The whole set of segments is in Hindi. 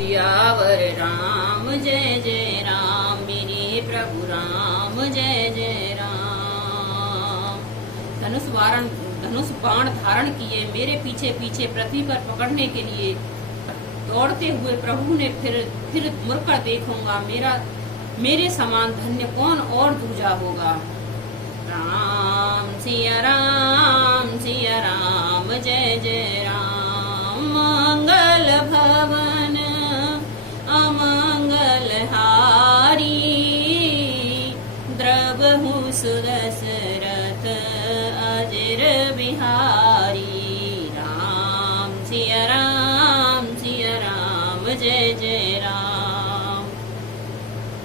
सियावर राम जय जय राम, मेरे प्रभु राम जय जय राम। धनुष बाण धारण किए मेरे पीछे पीछे पृथ्वी पर पकड़ने के लिए दौड़ते हुए प्रभु ने फिर मुड़कर देखूंगा, मेरे समान धन्य कौन और दूजा होगा। राम सिया राम जय जय राम। मंगल भवन अमंगल हारी, द्रवहु सुदशरथ अजर बिहारी। राम सिया राम जय जय राम।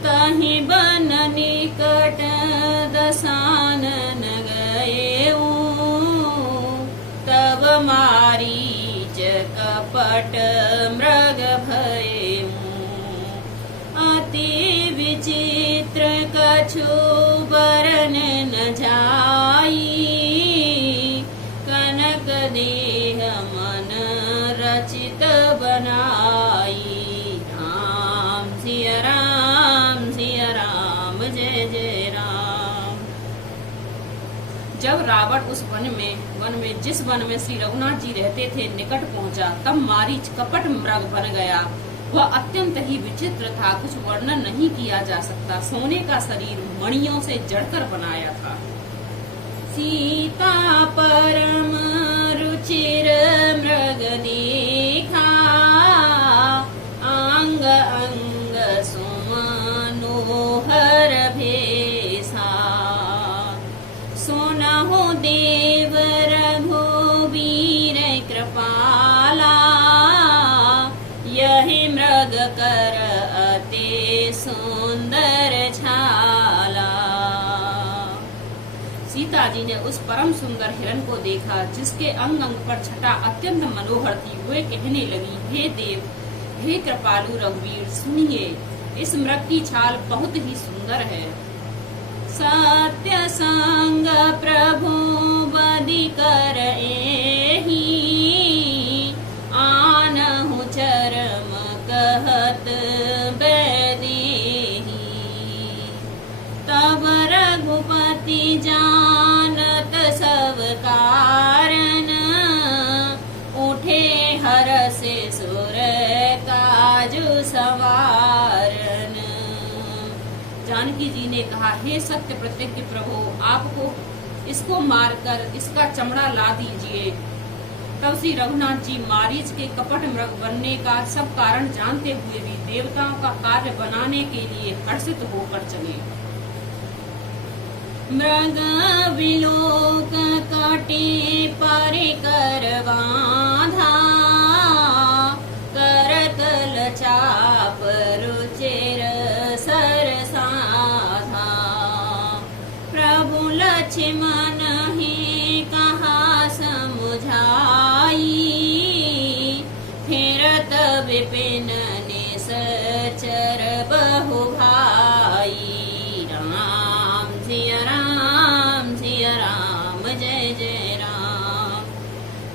कहीं बन निकट दसानन गएऊ, तब मारीच कपट मृग भयऊ। अति विचित्र कछु बरन न जाई, कनक देह मन रचित बनाई। राम सिया राम जय जय राम। जब रावण उस वन में जिस वन में श्री रघुनाथ जी रहते थे निकट पहुंचा, तब मारीच कपट मृग बन गया। वह अत्यंत ही विचित्र था, कुछ वर्णन नहीं किया जा सकता। सोने का शरीर मणियों से जड़कर बनाया था। सीता परम रुचिर मृग देखा, अंग अंग सुमनोहर भेसा। सुनहु देव रघुवीर कृपाला, यही मृग कर अति सुंदर छाला। सीता जी ने उस परम सुंदर हिरण को देखा, जिसके अंग अंग पर छटा अत्यंत मनोहर थी। वे कहने लगी, हे देव, हे कृपालु रघुवीर, सुनिए, इस मृग की छाल बहुत ही सुंदर है। सत्य संग प्रभु बदि कर एहि, आनहु चरम कहत बैदेहि। तब रघुपति जानत सब कारण, उठे हरष सुर काजु सवारन। जानकी जी ने कहा, हे सत्य प्रतिज्ञ प्रभु, आपको इसको मारकर इसका चमड़ा ला दीजिए। तब श्री रघुनाथ जी मारीच के कपट मृग बनने का सब कारण जानते हुए भी देवताओं का कार्य बनाने के लिए हर्षित होकर चले। मृग विलोक कटे परिकर बाधा, करतल चाप रुचिर सर साधा। प्रभु लक्ष्मण ही कहा समुझाई, फिरत विपिन निसचर बहु भाई। राम सिया राम जय जय राम।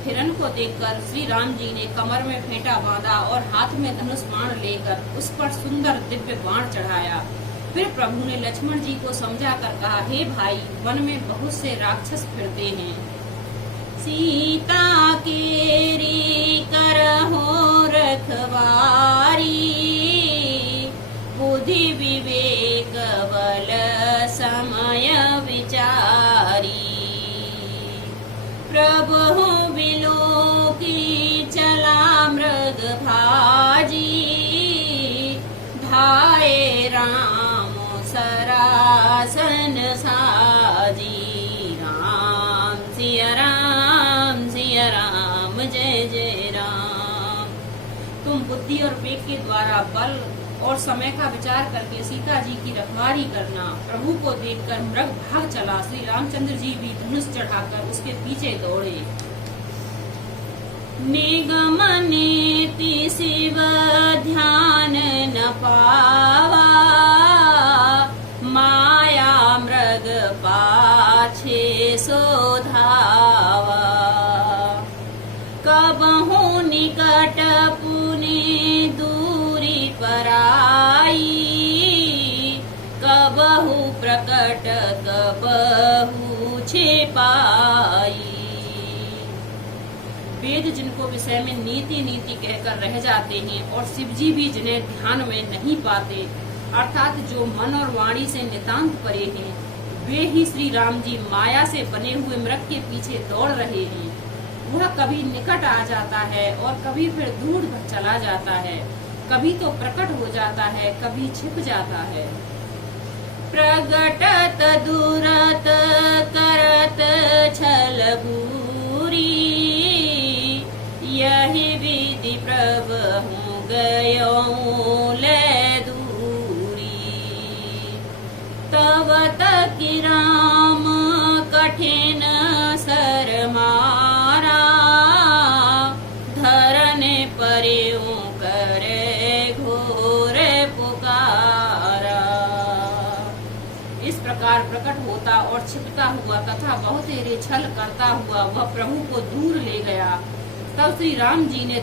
हिरण को देखकर श्री राम जी ने कमर में फेंटा बांधा और हाथ में धनुष बाण लेकर उस पर सुंदर दिव्य बाण चढ़ाया। फिर प्रभु ने लक्ष्मण जी को समझा कर कहा, हे भाई, वन में बहुत से राक्षस फिरते हैं। सीता केरी करहो रखवारी, बुद्धि विवेक बल समय विचारी। प्रभु विलोकी चला मृग भाजी, धाये राम सरासन साजी। राम सिया राम जय जय राम। तुम बुद्धि और विवेक के द्वारा बल और समय का विचार करके सीता जी की रखवारी करना। प्रभु को देखकर मृग भाग चला। श्री रामचंद्र जी भी धनुष चढ़ाकर उसके पीछे दौड़े। निगम नीति शिव ध्यान न पावा, माया मृग पाछे सोधावा। कबहु निकट पुनि दूर पराई, कबहु प्रकट कबहु छिपाई। वेद जिनको विषय में नीति नीति कहकर रह जाते हैं और शिवजी भी जिन्हें ध्यान में नहीं पाते, अर्थात जो मन और वाणी से नितांत परे हैं, वे ही श्री राम जी माया से बने हुए मृग के पीछे दौड़ रहे हैं। वह कभी निकट आ जाता है और कभी फिर दूर चला जाता है, कभी तो प्रकट हो जाता है, कभी छिप जाता है। प्रगटत दूरत करत छल बूरी, यही विधि प्रभु गयो ले दूरी। तब तक राम कठिन सर मारा, धरने पर्यों करे घोर पुकारा। इस प्रकार प्रकट होता और छिपता हुआ तथा बहुतेरे छल करता हुआ वह प्रभु को दूर ले गया। तब श्री राम जी ने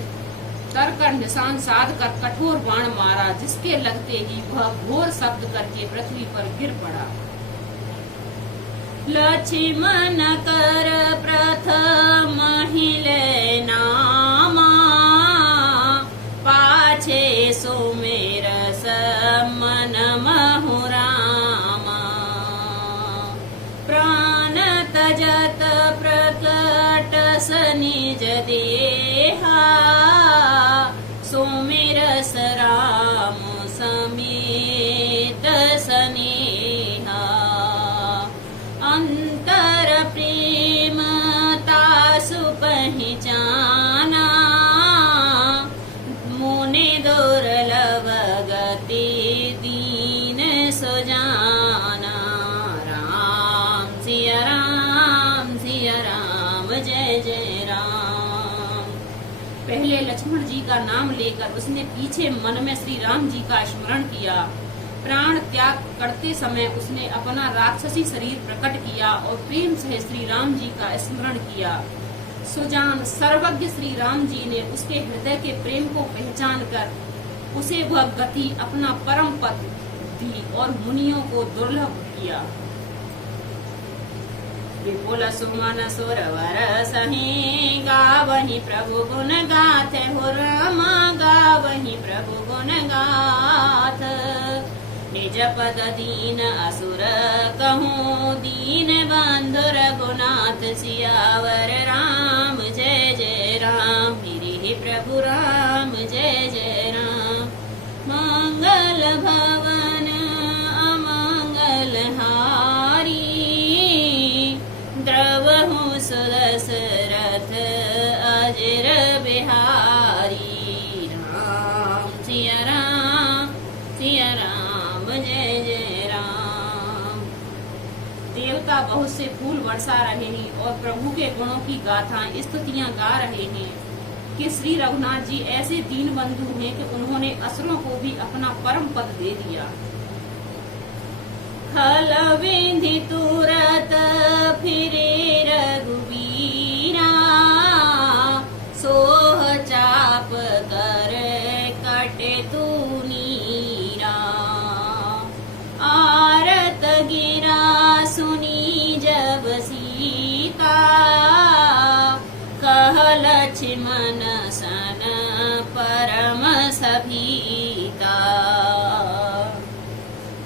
तरकर निशान साध कर कठोर बाण मारा, जिसके लगते ही वह घोर शब्द करके पृथ्वी पर गिर पड़ा। लक्ष्मण कर प्रथम हिले नामा, पाछे सुमेर मन महु रामा। प्राण तजत प्रकट निज देहा, सुमिरस राम समेत सनेहा। अंतर प्रेम तासु पहचाना, मुनि दुर्लभ गति दीन सुजाना। राम सिया राम सिया राम जय जय राम। पहले लक्ष्मण जी का नाम लेकर उसने पीछे मन में श्री राम जी का स्मरण किया। प्राण त्याग करते समय उसने अपना राक्षसी शरीर प्रकट किया और प्रेम से श्री राम जी का स्मरण किया। सुजान सर्वज्ञ श्री राम जी ने उसके हृदय के प्रेम को पहचान कर उसे वह गति अपना परम पद दी और मुनियों को दुर्लभ किया। विपुल सुमन सुरवर सही, गावहि प्रभु गुण गाथ हो राम, गावहि प्रभु गुण गाथ। निज पद दीन असुर कहूँ, दीन बंधु रघुनाथ सियावर राम जय जय राम। मेरे प्रभु राम जय जय राम। मंगल भवन अमंगल हारी, द्रवहु सुदशरथ अजर बिहारी। राम सिया राम जय जय राम। देवता बहुत से फूल बरसा रहे हैं और प्रभु के गुणों की गाथा स्तुतियां गा रहे हैं कि श्री रघुनाथ जी ऐसे दीन बंधु हैं कि उन्होंने असुरों को भी अपना परम पद दे दिया। खल विंधि तुरत फिरे रघुवीरा, सोह चाप कर कटे तू नीरा। आरत गिरा सुनी जब सीता, कह लक्ष्मण सन परम सभीता।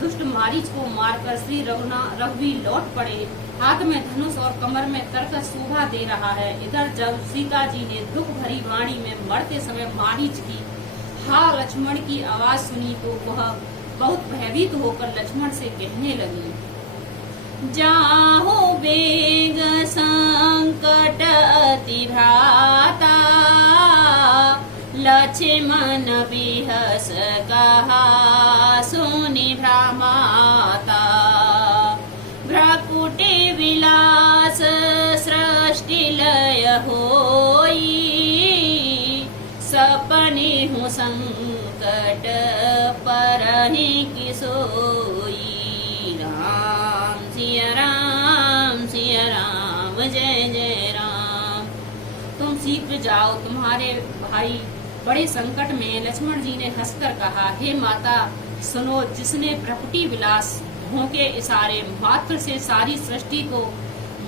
दुष्ट मारीच को मारकर श्री रघुवीर लौट पड़े। हाथ में धनुष और कमर में तरकस शोभा दे रहा है। इधर जब सीता जी ने दुख भरी वाणी में मरते समय मारीच की हा लक्ष्मण की आवाज सुनी तो वह बहुत भयभीत होकर लक्ष्मण से कहने लगी, जाहो बेग संकट अति भ्राता, लक्ष्मण बिहस कहा सुनि भ्रामाता। भ्रकुटी विलास सृष्टि लय होई, सपने हूँ संकट परहि कि सोई। राम सिया राम जय जय राम। तुम शीघ्र जाओ, तुम्हारे भाई बड़े संकट में लक्ष्मण जी ने हंसकर कहा, हे माता सुनो, जिसने भ्रकुटी विलास भों के इशारे मात्र से सारी सृष्टि को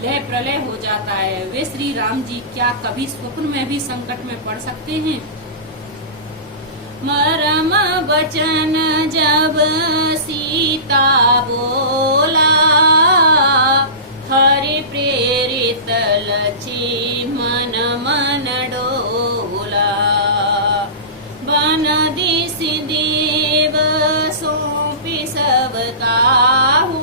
लय प्रलय हो जाता है, वे श्री राम जी क्या कभी स्वप्न में भी संकट में पड़ सकते हैं? मरम वचन जब सीता बोला, हरि प्रेरित लक्ष्मण मन डोला। बन दिस देव सौंपी सब काहू,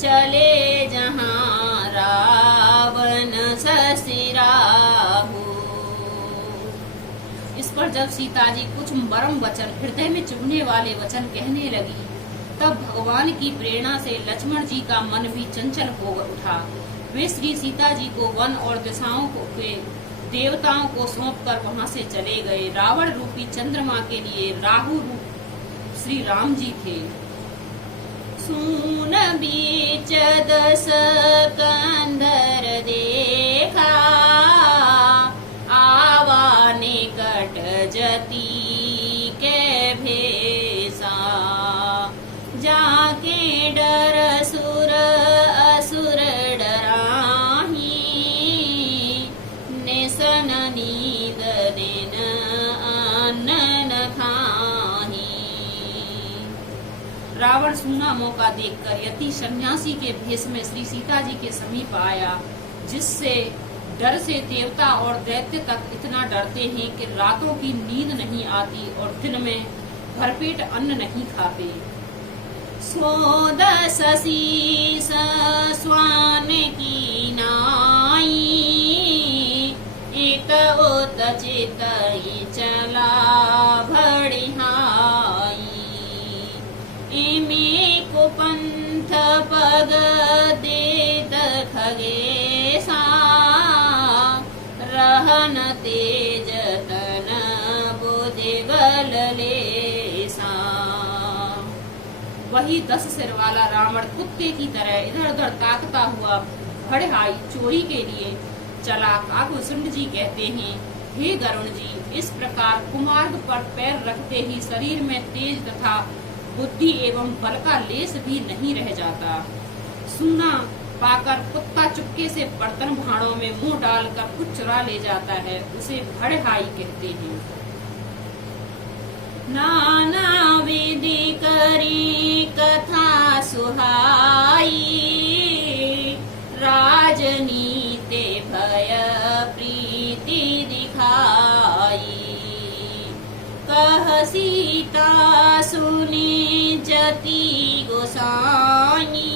चले जहाँ रावण ससिराहू। इस पर जब सीता जी कुछ मरम वचन, हृदय में चुभने वाले वचन कहने लगी, तब भगवान की प्रेरणा से लक्ष्मण जी का मन भी चंचल हो उठा। वे श्री सीता जी को वन और दिशाओं के देवताओं को सौंपकर वहां से चले गए। रावण रूपी चंद्रमा के लिए राहु रूप श्री राम जी थे। सून बीच दस कंधर देखा, आवा निकट जति के भेसा। जाके डर सुर असुर डराही, निसन नींद दिन अन्न न खाही। रावण सूना मौका देखकर यति सन्यासी के भेष में श्री सीता जी के समीप आया, जिससे डर से देवता और दैत्य तक इतना डरते हैं कि रातों की नींद नहीं आती और दिन में भरपेट अन्न नहीं खाते। सोदस शीस स्वान की नाई, इत उत चित चला भड़िहाई। इमे कुपंथ पग देत खगेसा, रहन तेज तन बुद्धि बल लेसा। वही 10 सिर वाला रावण कुत्ते की तरह इधर उधर ताकता हुआ भड़हाई चोरी के लिए चला। काकुसुंड जी कहते हैं, हे गरुण जी, इस प्रकार कुमार्ग पर पैर रखते ही शरीर में तेज तथा बुद्धि एवं बल का लेस भी नहीं रह जाता। सूना पाकर कुत्ता चुपके से बर्तन भाड़ों में मुंह डालकर कुछ चुरा ले जाता है, उसे भड़हाई कहते हैं। नाना विधि करी कथा सुहाई, राजनीति भय प्रीति दिखाई। कह सीता सुनी जति गोसाई,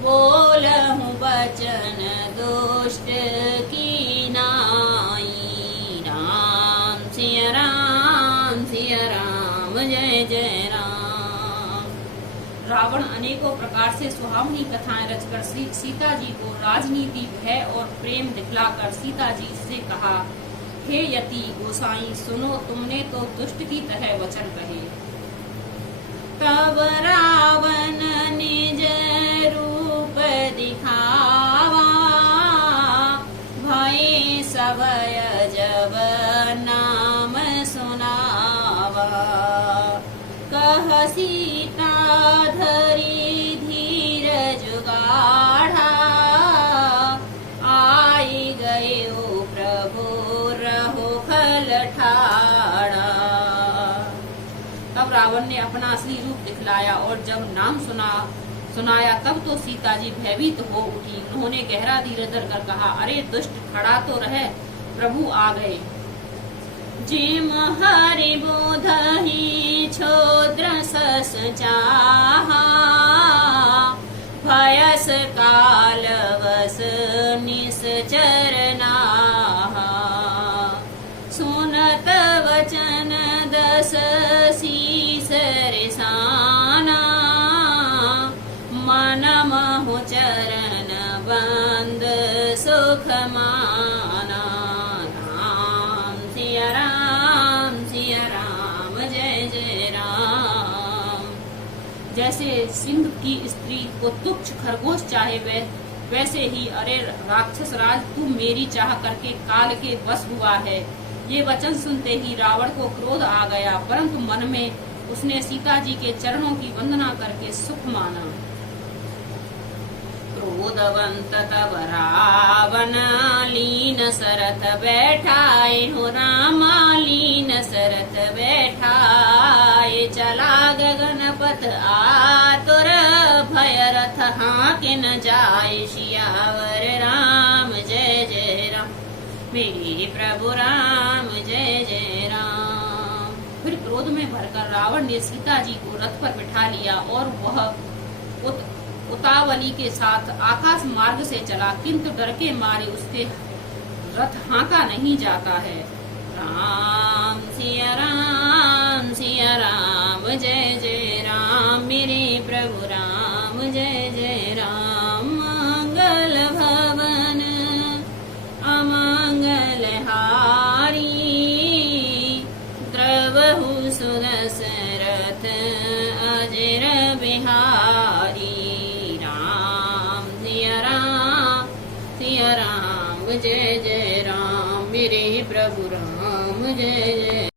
बोलहु बचन दुष्ट की नाई। राम सिया राम, सिया राम, जय जय राम। रावण अनेकों प्रकार से सुहावनी कथाएं रचकर सीता जी को राजनीति, भय और प्रेम दिखलाकर सीता जी से कहा, हे यति गोसाई सुनो, तुमने तो दुष्ट की तरह वचन कहे। तब रावण निज रूप दिखावा, भय सभय जब नाम सुनावा। कह सीता धरी धीरज गाढ़ा, आई गए ओ प्रभु रहो खल ठाड़ा। तब रावण ने अपना असली रूप दिखलाया और जब नाम सुनाया तब तो सीता जी भयभीत हो उठी। उन्होंने गहरा धीरज धरकर कहा, अरे दुष्ट, खड़ा तो रहे, प्रभु आ गए। जिम हरि बोधहि छोद्र सस चाहा, भयस काल वस निश्चर नाहा। सुनत वचन दस शीस रिसाना, मन महु चरण बंद सुख माना। राम सिया राम, सिया राम, जय जय राम। जैसे सिंह की स्त्री को तुच्छ खरगोश चाहे वैसे ही अरे राक्षस राज, तू मेरी चाह करके काल के वश हुआ है। ये वचन सुनते ही रावण को क्रोध आ गया, परंतु मन में उसने सीता जी के चरणों की वंदना करके सुख माना। क्रोधवंत तब रावण लीन सरथ बैठाए हो रामा, लीन सरथ बैठाए। चला गगनपथ आतुर, भय रथ हाँके न जाए। सियावर राम जय जय राम, मेरे प्रभु राम जय जय राम। फिर क्रोध में भरकर रावण ने सीता जी को रथ पर बिठा लिया और वह उतावली के साथ आकाश मार्ग से चला, किंतु डर के मारे उसके रथ हाँका नहीं जाता है। राम सिया राम जय जय राम, मेरे प्रभु राम जय जय राम। मंगल भवन अमंगल हारी, द्रवहु सुदशरथ अजर बिहारी। सिया राम जय जय राम, मेरे प्रभु राम जय जय